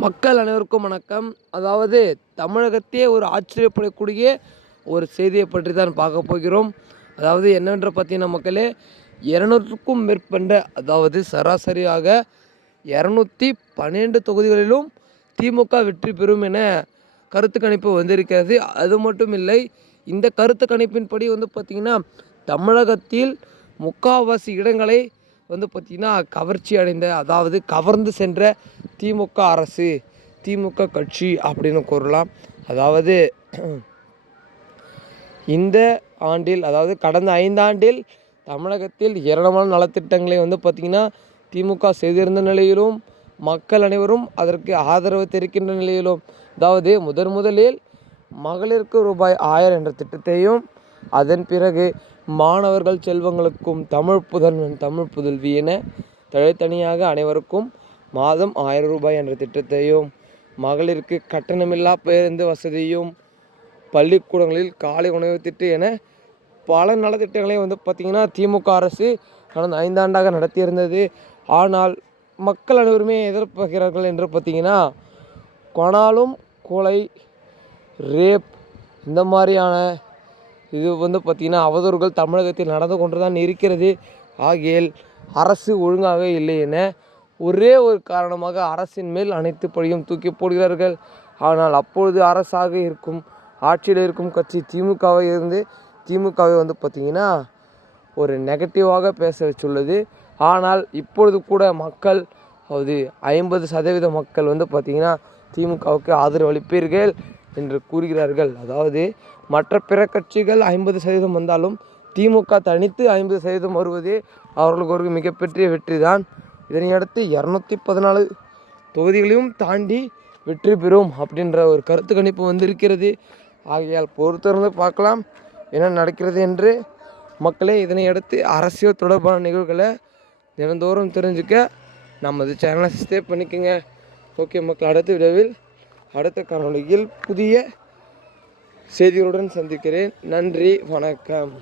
மக்கள் அனைவருக்கும் வணக்கம். அதாவது தமிழகத்தையே ஒரு ஆச்சரியப்படக்கூடிய ஒரு செய்தியை பற்றி தான் பார்க்க போகிறோம். அதாவது என்னென்று பார்த்தீங்கன்னா மக்களே இரநூறுக்கும் மேற்பட்ட அதாவது சராசரியாக இரநூத்தி பன்னெண்டு தொகுதிகளிலும் திமுக வெற்றி பெறும் என கருத்து கணிப்பு வந்திருக்கிறது. அது மட்டும் இல்லை இந்த கருத்து கணிப்பின்படி வந்து பார்த்திங்கன்னா தமிழகத்தில் முக்காவாசி இடங்களை வந்து பார்த்திங்கன்னா கவர்ச்சி அடைந்த அதாவது கவர்ந்து சென்ற திமுக அரசு திமுக கட்சி அப்படின்னு கூறலாம். அதாவது இந்த ஆண்டில் அதாவது கடந்த ஐந்தாண்டில் தமிழகத்தில் ஏராளமான நலத்திட்டங்களை வந்து பார்த்திங்கன்னா திமுக செய்திருந்த நிலையிலும் மக்கள் அனைவரும் அதற்கு ஆதரவு தெரிவிக்கின்ற நிலையிலும் அதாவது முதன் முதலில் மகளிருக்கு ரூபாய் ஆயிரம் என்ற திட்டத்தையும் அதன் பிறகு மாணவர்கள் செல்வங்களுக்கும் தமிழ் புதல்வன் தமிழ் புதல்வி என தனித்தனியாக அனைவருக்கும் மாதம் ஆயிரம் ரூபாய் என்ற திட்டத்தையும் மகளிருக்கு கட்டணமில்லா பேருந்து வசதியும் பள்ளிக்கூடங்களில் காலை உணவு திட்டம் என பல நலத்திட்டங்களையும் வந்து பார்த்திங்கன்னா திமுக அரசு கடந்த ஐந்தாண்டாக நடத்தியிருந்தது. ஆனால் மக்கள் அனைவருமே எதிர்பார்க்கிறார்கள் என்று பார்த்திங்கன்னா கொணாலும் கொலை ரேப் இந்த மாதிரியான இது வந்து பார்த்திங்கன்னா அவதூறுகள் தமிழகத்தில் நடந்து கொண்டு தான் இருக்கிறது. ஆகியல் அரசு ஒழுங்காக இல்லை என ஒரே ஒரு காரணமாக அரசின் மேல் அனைத்து பழியும் தூக்கி போடுகிறார்கள். ஆனால் அப்பொழுது அரசாக இருக்கும் ஆட்சியில் இருக்கும் கட்சி திமுகவை இருந்து திமுகவை வந்து பார்த்திங்கன்னா ஒரு நெகட்டிவாக பேச வச்சுள்ளது ஆனால் இப்பொழுது கூட மக்கள் அதாவது ஐம்பது சதவீத மக்கள் வந்து பார்த்திங்கன்னா திமுகவுக்கு ஆதரவு அளிப்பீர்கள் என்று கூறுகிறார்கள். அதாவது மற்ற பிற கட்சிகள் ஐம்பது சதவீதம் வந்தாலும் திமுக தனித்து ஐம்பது சதவீதம் வருவது அவர்களுக்கு ஒரு மிகப்பெரிய வெற்றி தான் இதனையடுத்து இரநூத்தி பதினாலு தொகுதிகளையும் தாண்டி வெற்றி பெறும் அப்படின்ற ஒரு கருத்து கணிப்பு வந்திருக்கிறது. ஆகையால் பொறுத்திருந்து பார்க்கலாம் என்ன நடக்கிறது என்று. மக்களே இதனையடுத்து அரசியல் தொடர்பான நிகழ்வுகளை தினந்தோறும் தெரிஞ்சுக்க நமது சேனலை சப்ஸ்கிரைப் பண்ணிக்கோங்க. ஓகே மக்கள் அடுத்த விரைவில் அடுத்த காணொலியில் புதிய செய்திகளுடன் சந்திக்கிறேன். நன்றி வணக்கம்.